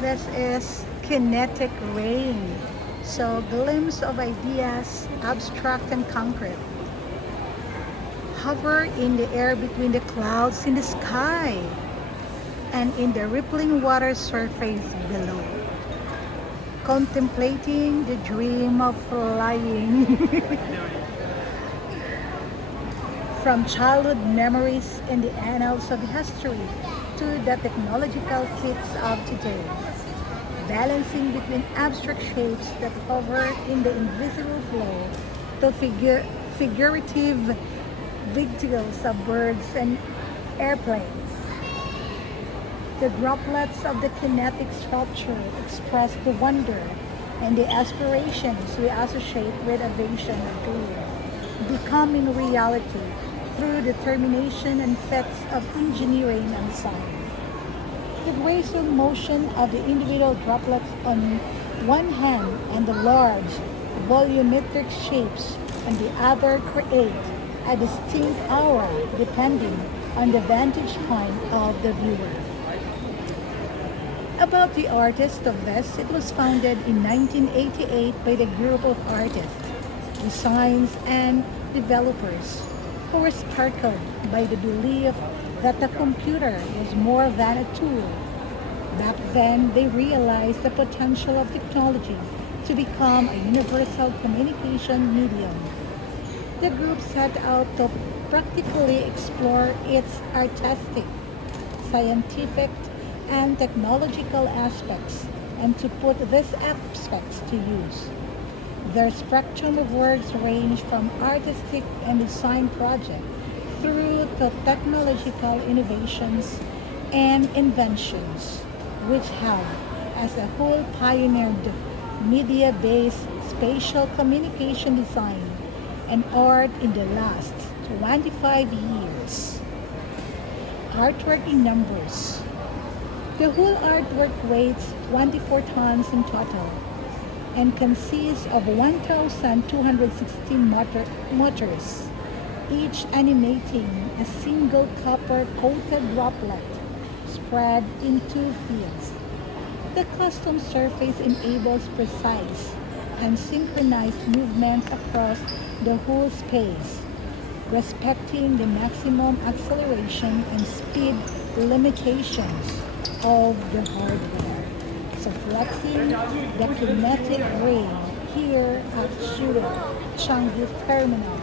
This is kinetic rain. So glimpse of ideas, abstract and concrete, hover in the air between the clouds in the sky and in the rippling water surface below, contemplating the dream of flying. From childhood memories in the annals of history to the technological feats of today, balancing between abstract shapes that hover in the invisible flow to figurative visuals of birds and airplanes. The droplets of the kinetic sculpture express the wonder and the aspirations we associate with aviation or dream, becoming reality through determination and feats of engineering and science. The graceful motion of the individual droplets on one hand and the large, volumetric shapes on the other create a distinct aura depending on the vantage point of the viewer. About the artist of this, it was founded in 1988 by the group of artists, designs, and developers who were sparkled by the belief that the computer was more than a tool. Back then, they realized the potential of technology to become a universal communication medium. The group set out to practically explore its artistic, scientific, and technological aspects and to put these aspects to use. Their spectrum of works range from artistic and design projects through to technological innovations and inventions, which have, as a whole, pioneered media-based spatial communication design and art in the last 25 years. Artwork in numbers. The whole artwork weighs 24 tons in total and consists of 1,216 motors, each animating a single copper-coated droplet spread in two fields. The custom surface enables precise and synchronized movement across the whole space, respecting the maximum acceleration and speed limitations of the hardware. So flexing the kinetic ray here at Shawie Changi Terminal.